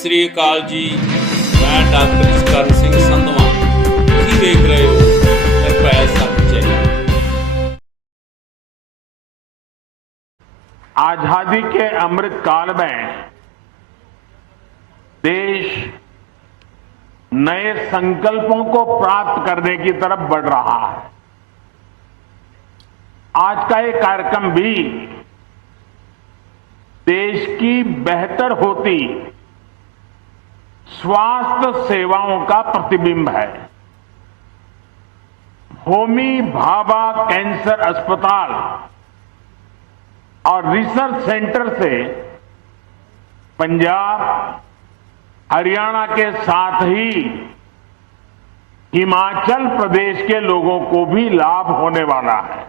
ਸ੍ਰੀ ਅਕਾਲ ਜੀ। ਮੈਂ ਡਾਕਟਰ ਜਸਕਰਨ ਸਿੰਘ ਸੰਧਵਾ। ਤੁਸੀਂ ਦੇਖ ਰਹੇ ਹੋ ਨਿਰਭੈ ਸੱਚ ਚੈਨਲ। आजादी के अमृत काल में देश नए संकल्पों को प्राप्त करने की तरफ बढ़ रहा है। आज का ये कार्यक्रम भी देश की बेहतर होती स्वास्थ्य सेवाओं का प्रतिबिंब है। होमी भाभा कैंसर अस्पताल और रिसर्च सेंटर से पंजाब, हरियाणा के साथ ही हिमाचल प्रदेश के लोगों को भी लाभ होने वाला है।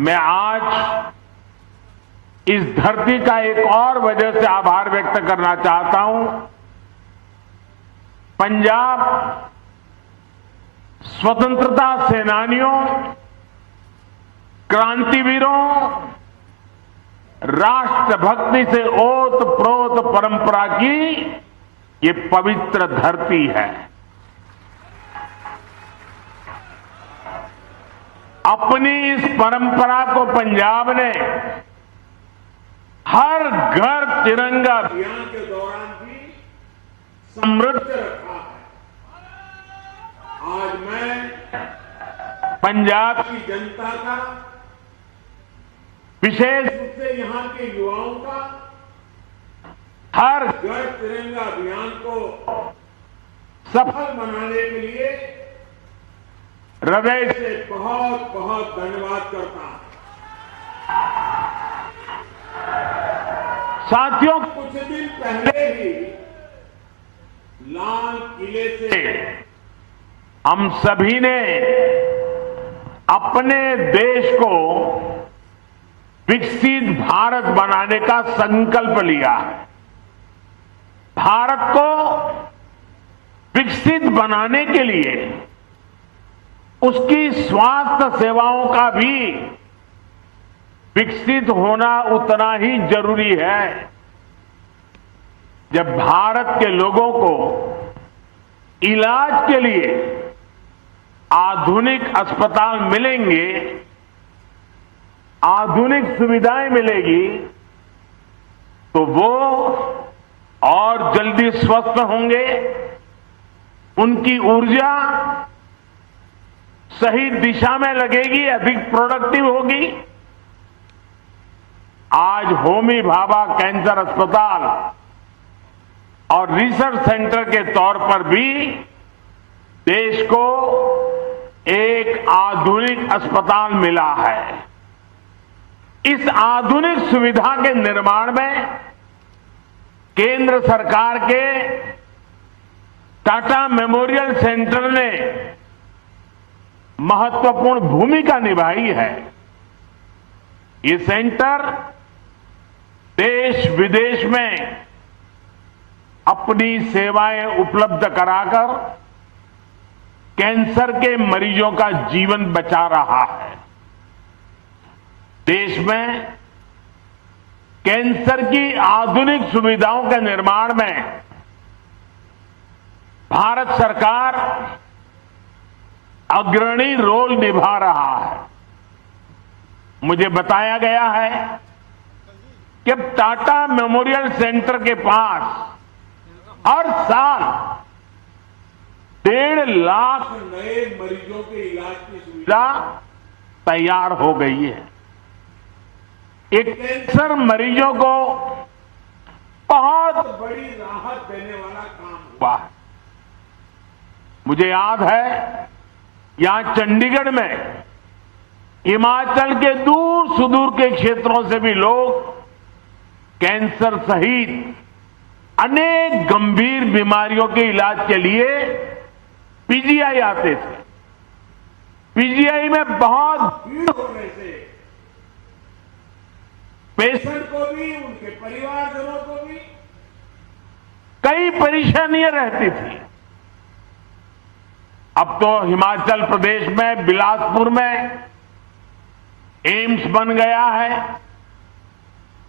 मैं आज इस धरती का एक और वजह से आभार व्यक्त करना चाहता हूं। पंजाब स्वतंत्रता सेनानियों, क्रांतिवीरों, राष्ट्रभक्ति से ओत-प्रोत परंपरा की ये पवित्र धरती है। अपनी इस परंपरा को पंजाब ने हर घर तिरंगा अभियान के दौरान भी समृद्ध रखा है। आज मैं पंजाब की जनता का, विशेष रूप से यहां के युवाओं का हर घर तिरंगा अभियान को सफल बनाने के लिए हृदय से बहुत बहुत धन्यवाद करता हूं। साथियों, कुछ दिन पहले ही लाल किले से हम सभी ने अपने देश को विकसित भारत बनाने का संकल्प लिया है। भारत को विकसित बनाने के लिए उसकी स्वास्थ्य सेवाओं का भी विकसित होना उतना ही जरूरी है। जब भारत के लोगों को इलाज के लिए आधुनिक अस्पताल मिलेंगे, आधुनिक सुविधाएं मिलेगी, तो वो और जल्दी स्वस्थ होंगे, उनकी ऊर्जा सही दिशा में लगेगी, अधिक प्रोडक्टिव होगी। आज होमी भाभा कैंसर अस्पताल और रिसर्च सेंटर के तौर पर भी देश को एक आधुनिक अस्पताल मिला है। इस आधुनिक सुविधा के निर्माण में केंद्र सरकार के टाटा मेमोरियल सेंटर ने महत्वपूर्ण भूमिका निभाई है। ये सेंटर देश विदेश में अपनी सेवाएं उपलब्ध कराकर कैंसर के मरीजों का जीवन बचा रहा है। देश में कैंसर की आधुनिक सुविधाओं के निर्माण में भारत सरकार अग्रणी रोल निभा रहा है। मुझे बताया गया है कि टाटा मेमोरियल सेंटर के पास हर साल 1.5 लाख नए मरीजों के इलाज की सुविधा तैयार हो गई है। एक कैंसर मरीजों को बहुत बड़ी राहत देने वाला काम हुआ है। मुझे याद है, यहां चंडीगढ़ में हिमाचल के दूर सुदूर के क्षेत्रों से भी लोग कैंसर सहित अनेक गंभीर बीमारियों के इलाज के लिए पीजीआई आते थे। पीजीआई में बहुत भीड़ होने से पेशेंट को भी, उनके परिवारजनों को भी कई परेशानियां रहती थी। अब तो हिमाचल प्रदेश में बिलासपुर में एम्स बन गया है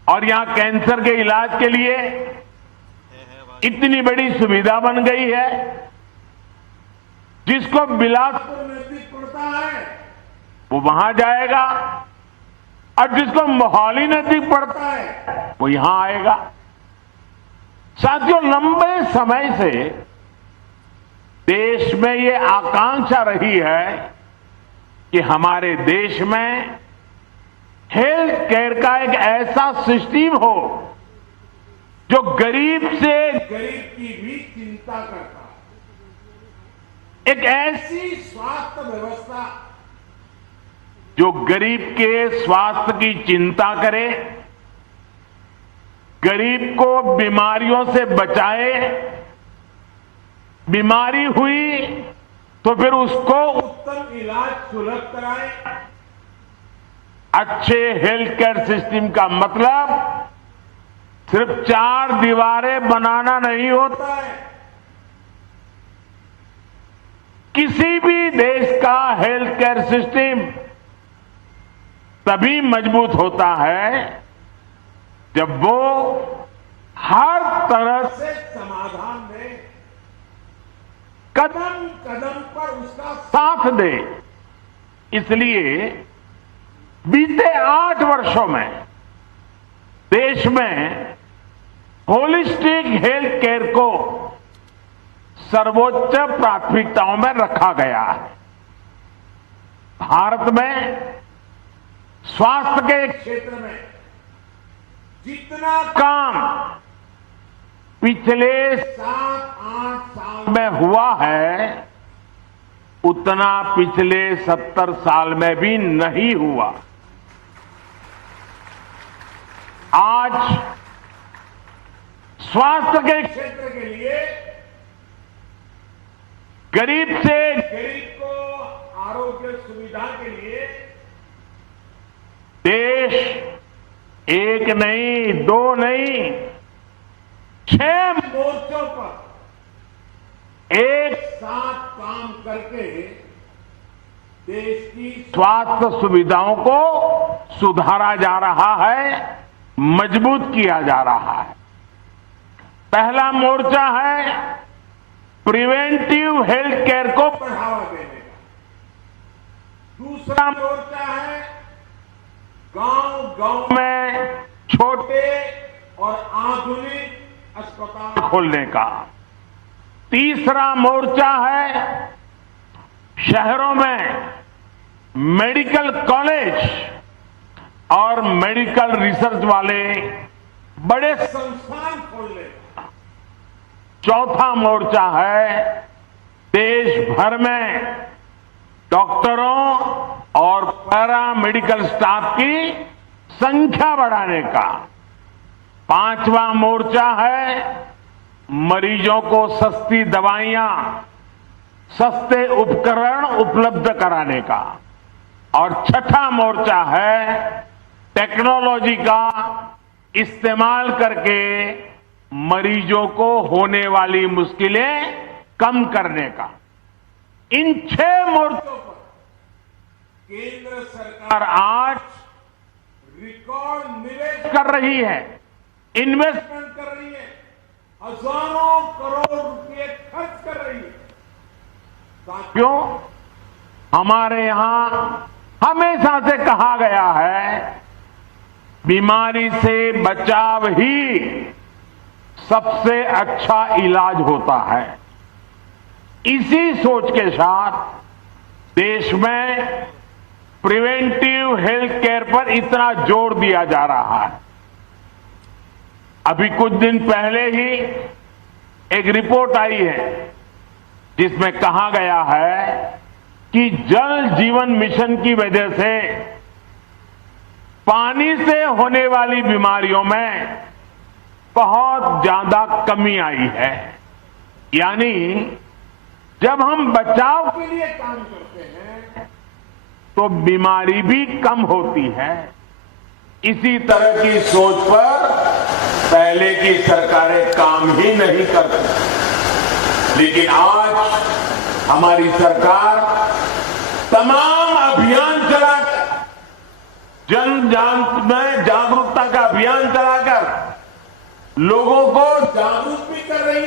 और यहां कैंसर के इलाज के लिए इतनी बड़ी सुविधा बन गई है। जिसको बिलासपुर नजदीक पड़ता है वो वहां जाएगा और जिसको मोहाली नजदीक पड़ता है वो यहां आएगा। साथियों, लंबे समय से देश में ये आकांक्षा रही है कि हमारे देश में हेल्थ केयर का एक ऐसा सिस्टम हो जो गरीब से गरीब की भी चिंता करता है, एक ऐसी स्वास्थ्य व्यवस्था जो गरीब के स्वास्थ्य की चिंता करे, गरीब को बीमारियों से बचाए, बीमारी हुई तो फिर उसको उत्तम इलाज सुलभ कराए। अच्छे हेल्थ केयर सिस्टम का मतलब सिर्फ 4 दीवारें बनाना नहीं होता है। किसी भी देश का हेल्थ केयर सिस्टम तभी मजबूत होता है जब वो हर तरह से समाधान दे, कदम कदम पर उसका साथ दे। इसलिए बीते 8 वर्षों में देश में होलिस्टिक हेल्थ केयर को सर्वोच्च प्राथमिकताओं में रखा गया है। भारत में स्वास्थ्य के क्षेत्र में जितना काम पिछले 7-8 साल में हुआ है उतना पिछले 70 साल में भी नहीं हुआ। आज स्वास्थ्य के क्षेत्र के लिए गरीब से गरीब को आरोग्य सुविधा के लिए देश एक नहीं, 2 नहीं, 6 मोर्चों पर एक साथ काम करके देश की स्वास्थ्य सुविधाओं को सुधारा जा रहा है, मजबूत किया जा रहा है। पहला मोर्चा है प्रिवेंटिव हेल्थ केयर को बढ़ावा देने का। दूसरा मोर्चा है गांव-गांव में छोटे और आधुनिक अस्पताल खोलने का। तीसरा मोर्चा है शहरों में मेडिकल कॉलेज और मेडिकल रिसर्च वाले बड़े संस्थान खोलने का। चौथा मोर्चा है देश भर में डॉक्टरों और पैरामेडिकल स्टाफ की संख्या बढ़ाने का। 5वां मोर्चा है मरीजों को सस्ती दवाइयां, सस्ते उपकरण उपलब्ध कराने का। और 6ठा मोर्चा है टेक्नोलॉजी का इस्तेमाल करके मरीजों को होने वाली मुश्किलें कम करने का। इन 6 मोर्चों पर केंद्र सरकार आज रिकॉर्ड निवेश कर रही है, इन्वेस्टमेंट कर रही है, हजारों करोड़ रुपए खर्च कर रही है। क्यों? हमारे यहां हमेशा से कहा गया है बीमारी से बचाव ही सबसे अच्छा इलाज होता है। इसी सोच के साथ देश में प्रिवेंटिव हेल्थ केयर पर इतना जोर दिया जा रहा है। अभी कुछ दिन पहले ही एक रिपोर्ट आई है जिसमें कहा गया है कि जल जीवन मिशन की वजह से पानी से होने वाली बीमारियों में बहुत ज्यादा कमी आई है। यानी जब हम बचाव के लिए काम करते हैं तो बीमारी भी कम होती है। इसी तरह की सोच पर पहले की सरकारें काम ही नहीं करती, लेकिन आज हमारी सरकार तमाम अभियान चलाकर, जन में जागरूकता का अभियान चलाकर लोगों को जागरूक भी कर रही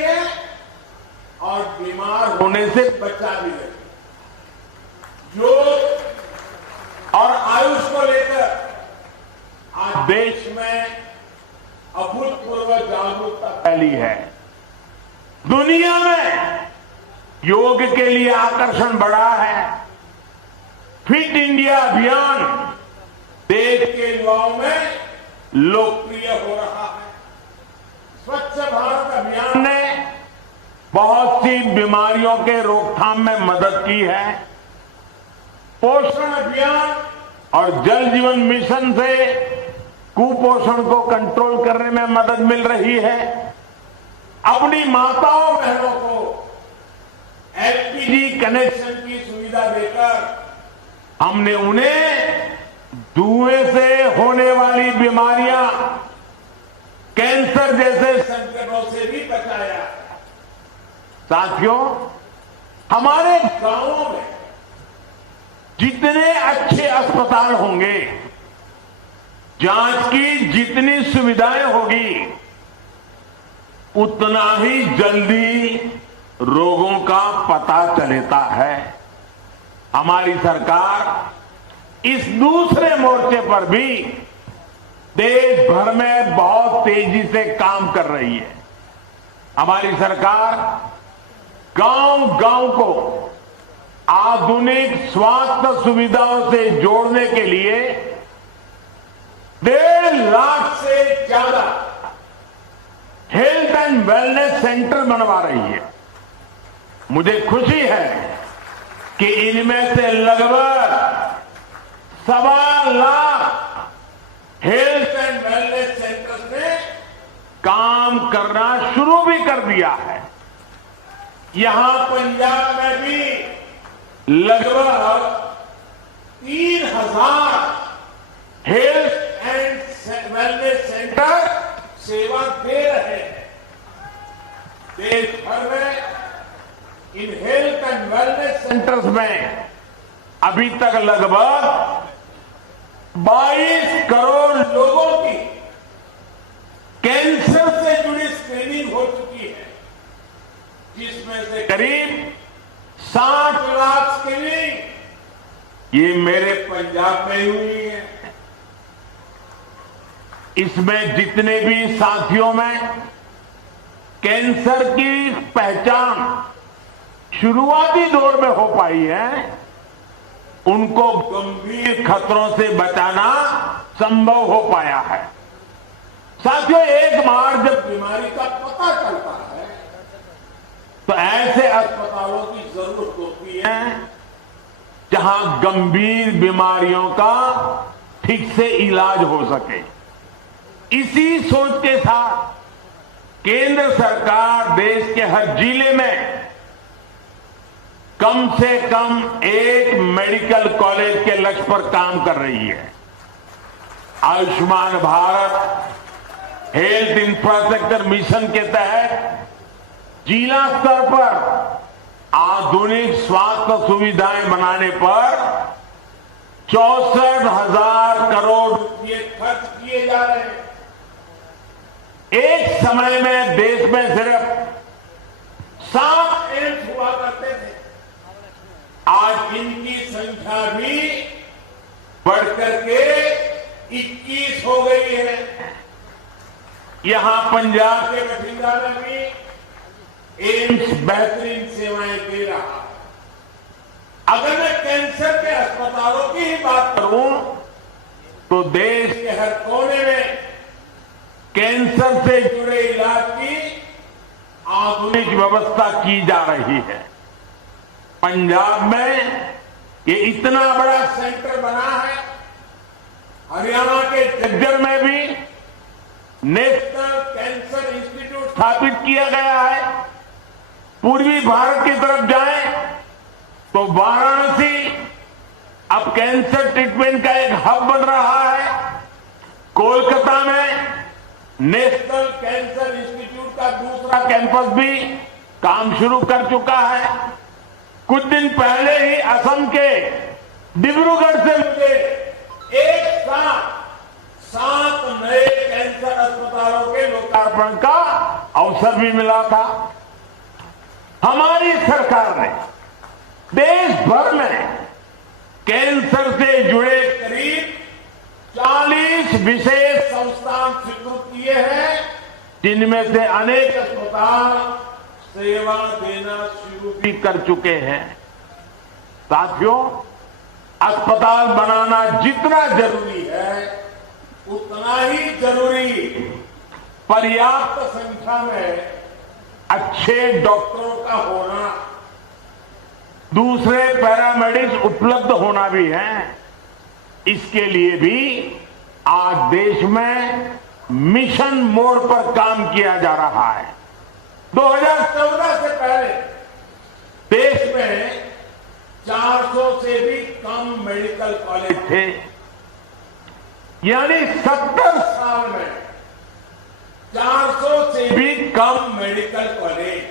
होने से बचा भी रहे। योग और आयुष को लेकर आज देश में अभूतपूर्व जागरूकता फैली है। दुनिया में योग के लिए आकर्षण बढ़ा है। फिट इंडिया अभियान देश के युवाओं में लोकप्रिय हो रहा है। स्वच्छ भारत अभियान ने बहुत सी बीमारियों के रोकथाम में मदद की है। पोषण अभियान और जल जीवन मिशन से कुपोषण को कंट्रोल करने में मदद मिल रही है। अपनी माताओं बहनों को एलपीजी कनेक्शन की सुविधा देकर हमने उन्हें धुएं से होने वाली बीमारियां, कैंसर जैसे संकटों से भी बचाया। साथियों, हमारे गांवों में जितने अच्छे अस्पताल होंगे, जांच की जितनी सुविधाएं होगी, उतना ही जल्दी रोगों का पता चलता है। हमारी सरकार इस दूसरे मोर्चे पर भी देश भर में बहुत तेजी से काम कर रही है। हमारी सरकार गांव-गांव को आधुनिक स्वास्थ्य सुविधाओं से जोड़ने के लिए 1.5 लाख से ज्यादा हेल्थ एंड वेलनेस सेंटर बनवा रही है। मुझे खुशी है कि इनमें से लगभग 1.25 lakh health and wellness centres ने काम करना शुरू भी कर दिया है। यहां पंजाब में भी लगभग 3000 हेल्थ एंड वेलनेस सेंटर सेवा दे रहे हैं। देश भर में in health and wellness centres में अभी तक लगभग 22 करोड़ लोगों की कैंसर से जुड़ी स्क्रीनिंग हो चुकी है, जिसमें से करीब 60 लाख स्क्रीनिंग ये मेरे पंजाब में ही हुई है। इसमें जितने भी साथियों में कैंसर की पहचान शुरुआती दौर में हो पाई है, उनको गंभीर खतरों से बचाना संभव हो पाया है। साथियों, एक बार जब बीमारी का पता चलता है तो ऐसे अस्पतालों की जरूरत होती है जहां गंभीर बीमारियों का ठीक से इलाज हो सके। इसी सोच के साथ केंद्र सरकार देश के हर जिले में कम से कम एक मेडिकल कॉलेज के लक्ष्य पर काम कर रही है। Ayushman Bharat health infrastructure mission के तहत जिला स्तर पर आधुनिक स्वास्थ्य सुविधाएं बनाने पर 64,000 करोड़ रुपए खर्च किए जा रहे हैं। एक समय में देश में सिर्फ 7 एम्स हुआ करते थे, आज इनकी संख्या भी बढ़कर के 21 हो गई है। यहां पंजाब के बठिंडा में भी एम्स बेहतरीन सेवाएं दे रहा है। अगर मैं कैंसर के अस्पतालों की ही बात करूं तो देश के हर कोने में कैंसर से जुड़े इलाज की आधुनिक व्यवस्था की जा रही है। पंजाब में ये इतना बड़ा सेंटर बना है। हरियाणा के झज्जर में भी नेशनल कैंसर इंस्टीट्यूट स्थापित किया गया है। पूर्वी भारत की तरफ जाएं तो वाराणसी अब कैंसर ट्रीटमेंट का एक हब बन रहा है। कोलकाता में नेशनल कैंसर इंस्टीट्यूट का दूसरा कैंपस भी काम शुरू कर चुका है। कुछ दिन पहले ही असम के डिब्रूगढ़ से मुझे एक साथ 7 नए कैंसर अस्पतालों के लोकार्पण का अवसर भी मिला था। हमारी सरकार ने देश भर में कैंसर से जुड़े करीब 40 विशेष संस्थान स्वीकृत किए हैं, जिनमें से अनेक अस्पताल सेवा देना शुरू भी कर चुके हैं। साथियों, अस्पताल बनाना जितना जरूरी है, उतना ही जरूरी पर्याप्त संख्या में अच्छे डॉक्टरों का होना, दूसरे पैरामेडिक्स उपलब्ध होना भी है। इसके लिए भी आज देश में मिशन मोड पर काम किया जा रहा है। 2014 से पहले देश में 400 से भी कम मेडिकल कॉलेज थे, यानी 70 साल में 400 से भी कम मेडिकल कॉलेज।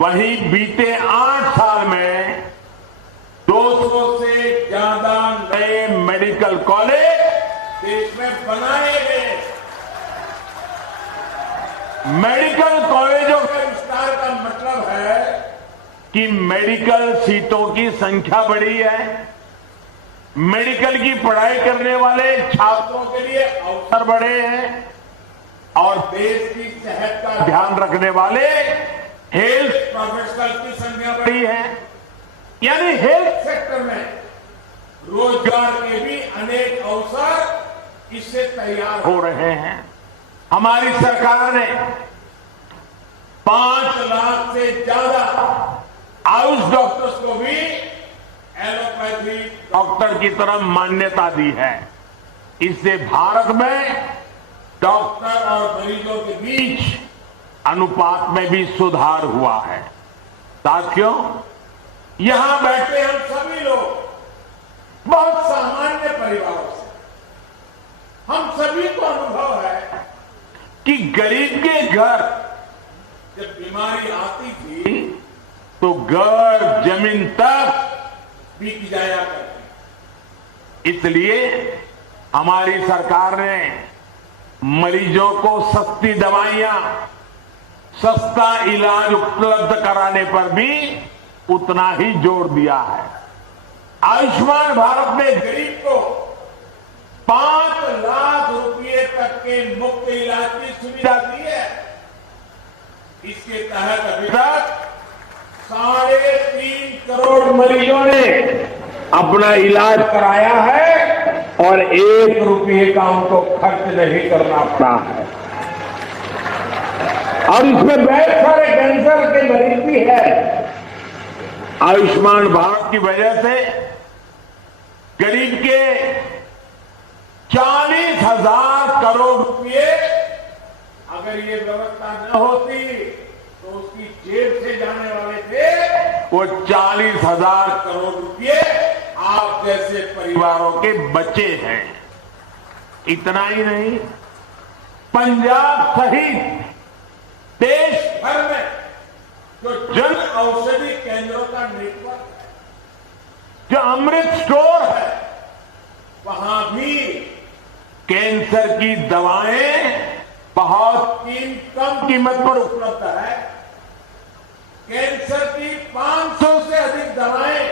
वहीं बीते 8 साल में 200 से ज्यादा नए मेडिकल कॉलेज देश में बनाए गए। मेडिकल कॉलेजों के विस्तार का मतलब है कि मेडिकल सीटों की संख्या बढ़ी है, मेडिकल की पढ़ाई करने वाले छात्रों के लिए अवसर बढ़े हैं और देश की सेहत का ध्यान रखने वाले हेल्थ प्रोफेशनल की संख्या बढ़ी है। यानी हेल्थ सेक्टर में रोजगार के भी अनेक अवसर इससे तैयार हो रहे हैं। हमारी सरकार ने 5 लाख से ज्यादा आयुष डॉक्टर्स को भी एलोपैथी डॉक्टर की तरह मान्यता दी है। इससे भारत में डॉक्टर और मरीजों के बीच अनुपात में भी सुधार हुआ है। साथियों, यहां बैठे हम सभी लोग बहुत सामान्य परिवारों से, हम सभी को अनुभव है कि गरीब के घर जब बीमारी आती थी तो घर जमीन तक बिक जाया करती। इसलिए हमारी सरकार ने मरीजों को सस्ती दवाइयां, सस्ता इलाज उपलब्ध कराने पर भी उतना ही जोर दिया है। आयुष्मान भारत ने गरीब को 5 लाख रुपए तक के मुफ्त इलाज की सुविधा दी है। इसके तहत अभी तक 3.5 करोड़ मरीजों ने अपना इलाज कराया है और 1 रुपये का उनको खर्च नहीं करना पड़ा है। और इसमें बहुत सारे कैंसर के मरीज भी है। आयुष्मान भारत की वजह से गरीब के 40,000 करोड़ रुपए, अगर ये व्यवस्था न होती तो उसकी जेब से जाने वाले थे वो 40,000 करोड़ रुपए आप जैसे परिवारों के बचे हैं। इतना ही नहीं, पंजाब सहित देश भर में जो जन औषधि केंद्रों का नेटवर्क है, जो अमृत स्टोर है, वहां भी कैंसर की दवाएं बहुत कम कीमत पर उपलब्ध है। कैंसर की 500 से अधिक दवाएं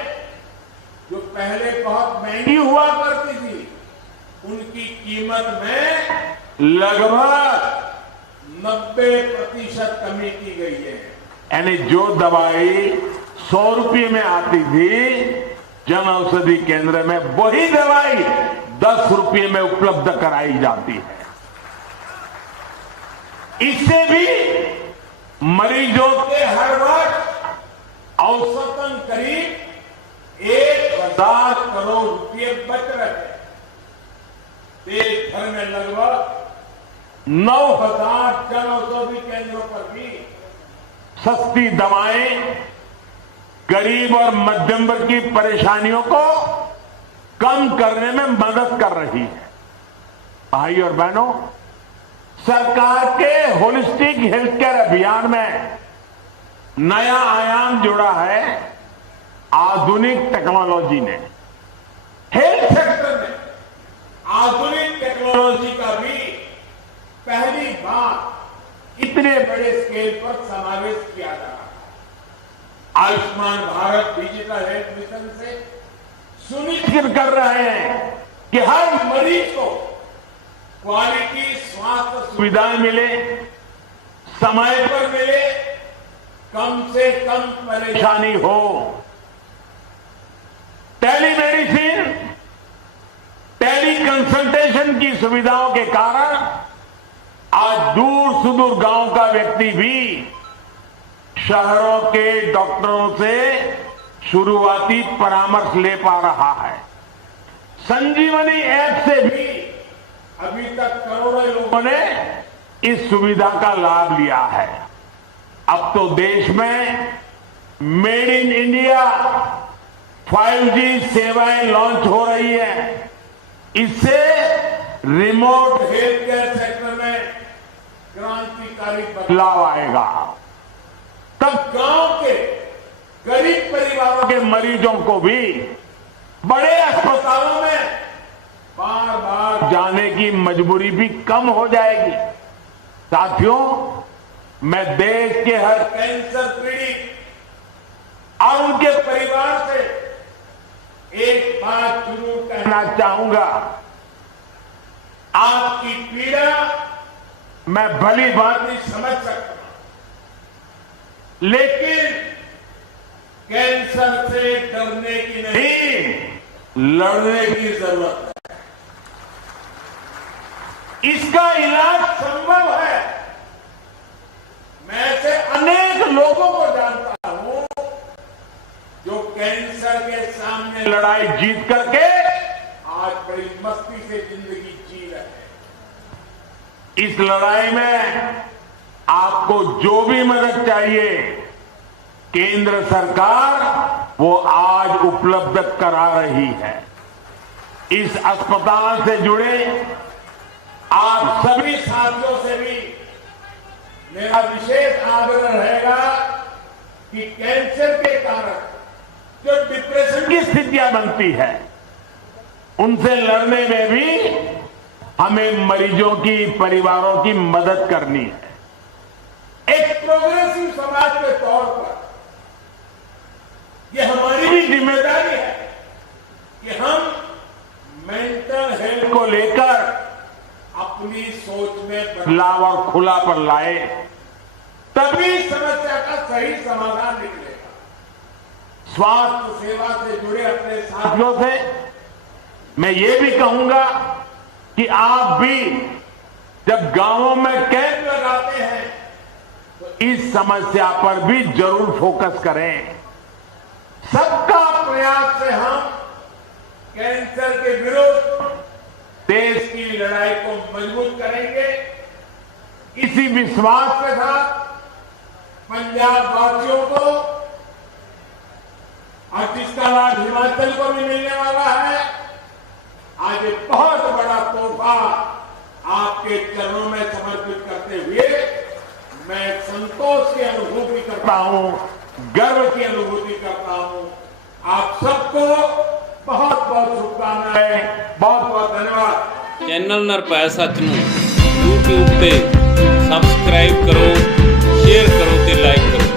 जो पहले बहुत महंगी हुआ करती थी, उनकी कीमत में लगभग 90% कमी की गई है। यानी जो दवाई 100 रुपये में आती थी जन औषधि केंद्र में, वही दवाई 10 रुपये में उपलब्ध कराई जाती है। इससे भी मरीजों के हर वर्ष औसतन करीब 1,000 करोड़ रुपये बच रहे हैं। देश भर में लगभग 9,000 जन औषधि केंद्रों पर भी सस्ती दवाएं गरीब और मध्यम वर्ग की परेशानियों को कम करने में मदद कर रही है। भाई और बहनों, सरकार के होलिस्टिक हेल्थ केयर अभियान में नया आयाम जोड़ा है आधुनिक टेक्नोलॉजी ने। हेल्थ सेक्टर में आधुनिक टेक्नोलॉजी का भी पहली बार इतने बड़े स्केल पर समावेश किया जा रहा है। Ayushman Bharat digital health mission से सुनिश्चित कर रहे हैं कि हर मरीज को क्वालिटी स्वास्थ्य सुविधाएं मिले, समय पर मिले, कम से कम परेशानी हो। टेलीमेडिसिन, टेली कंसल्टेशन की सुविधाओं के कारण आज दूर सुदूर गांव का व्यक्ति भी शहरों के डॉक्टरों से शुरुआती परामर्श ले पा रहा है। संजीवनी ऐप से भी अभी तक करोड़ों लोगों ने इस सुविधा का लाभ लिया है। अब तो देश में मेड इन इंडिया 5G सेवाएं लॉन्च हो रही है। इससे रिमोट हेल्थ केयर सेक्टर में क्रांतिकारी बदलाव आएगा। तब गांव के गरीब परिवारों के मरीजों को भी बड़े अस्पतालों में बार बार जाने की मजबूरी भी कम हो जाएगी। साथियों, मैं देश के हर कैंसर पीड़ित और उनके परिवार से एक बात जरूर कहना चाहूंगा। आपकी पीड़ा मैं भली भांति समझ सकता हूं, लेकिन कैंसर से डरने की नहीं, लड़ने की जरूरत है। इसका इलाज संभव है। मैं ऐसे अनेक लोगों को जानता हूं जो कैंसर के सामने लड़ाई जीत करके आज बड़ी मस्ती से जिंदगी जी रहे हैं। इस लड़ाई में आपको जो भी मदद चाहिए, केंद्र सरकार वो आज उपलब्ध करा रही है। इस अस्पताल से जुड़े आप सभी साथियों से भी मेरा विशेष आग्रह रहेगा कि कैंसर के कारण जो डिप्रेशन की स्थितियां बनती है, उनसे लड़ने में भी हमें मरीजों की, परिवारों की मदद करनी है। एक प्रोग्रेसिव समाज के तौर पर यह हमारी भी जिम्मेदारी है कि हम मेंटल हेल्थ को लेकर अपनी सोच में बदलाव और खुलापन लाए, तभी समस्या का सही समाधान निकलेगा। स्वास्थ्य सेवा से जुड़े अपने साथियों से मैं ये भी कहूंगा कि आप भी जब गांवों में कैंप लगाते हैं तो इस समस्या पर भी जरूर फोकस करें। सबका प्रयास से हम कैंसर के विरुद्ध देश की लड़ाई को मजबूत करेंगे। इसी विश्वास के साथ पंजाब वासियों को और जिसका लाभ हिमाचल को भी मिलने वाला है, आज एक बहुत बड़ा तोहफा आपके चरणों में समर्पित करते हुए मैं संतोष की अनुभूति करता हूं, गर्व की अनुभूति करता हूं। आप सबको बहुत बहुत शुभकामनाएं, बहुत बहुत धन्यवाद। ਚੈਨਲ ਨਿਰਭੈ ਸੱਚ ਨੂੰ YouTube ਤੇ ਸਬਸਕ੍ਰਾਈਬ ਕਰੋ, ਸ਼ੇਅਰ ਕਰੋ ਤੇ ਲਾਈਕ ਕਰੋ।